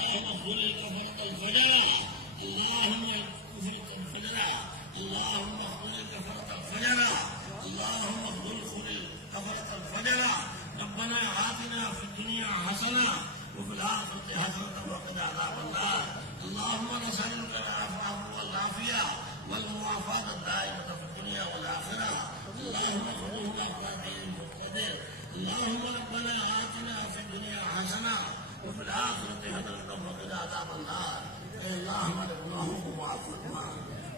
اللهم اغفر الكفرة الفجر اللهم اغفر الفجر اللهم اغفر الكفرة الفجر اللهم اغفر الكفرة الفجر ربنا آتنا في الدنيا حسنة وفي الآخرة حسنة وقنا عذاب النار اللهم نسألك العفو والعافية والمعافاة الدائمة في الدنيا والآخرة اللهم اغفر لأفراد المقتدر اللهم ربنا آتنا في الدنيا حسنة وفي الآخرة حسنة وقنا عذاب النار اے اللہ ہمارے گناہوں کو معاف فرما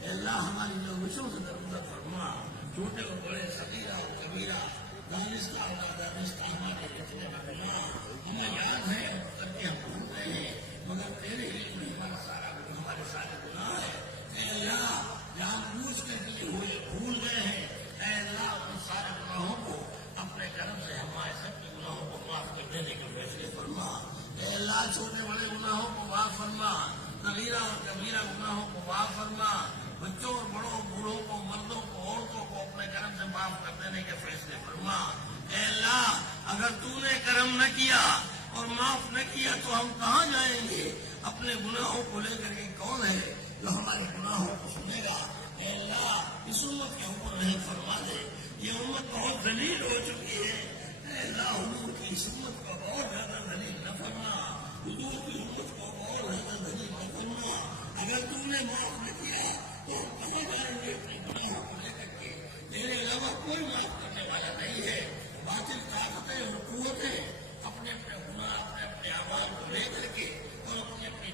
اے اللہ ہماری لغزشوں سے درگزر فرما چھوٹے اور بڑے صغیرہ اور کبیرہ دانستہ اور نادانستہ ہمارے جتنے بھی گناہ ہمیں یاد ہے کر کے ہم بھول رہے ہیں مگر تیرے علم میں ہمارے سارے گناہ ہے اے اللہ جہاں پوچھ کر لیے ہوئے بھول گئے ہیں اے اللہ ان سارے گناہوں کو اپنے کرم سے ہمارے سب کے گناہوں کو معاف کر دینے کے فیصلے فرما اے اللہ چھوٹے بڑے گناہوں کو معاف فرما صغیرہ اور کبیرہ گناہوں کو معاف فرما بچوں اور بڑوں بوڑھوں کو مردوں کو عورتوں کو اپنے کرم سے معاف کر دینے کے فیصلے فرما اے اللہ اگر تو نے کرم نہ کیا اور معاف نہ کیا تو ہم کہاں جائیں گے اپنے گناہوں کو لے کر کے کون ہے جو ہمارے گناہوں کو سنے گا اے اللہ اس امت کے اوپر رحم فرما دے یہ امت بہت ذلیل ہو چکی ہے اے اللہ حضور کی اس امت کو بہت زیادہ ذلیل نہ فرما حضور کی امت کو بہت زیادہ ذلیل نہ فرما اگر تم نے معاف نہ کیا تو ہم کہاں جائیں گے اپنے گناہوں کو لے کر کے تیرے علاوہ کوئی معاف کرنے والا نہیں ہے باطل طاقتیں اور قوتیں اپنے اپنے گناہ اپنے اپنے اعمال کو لے کر کے اور اپنے اپنے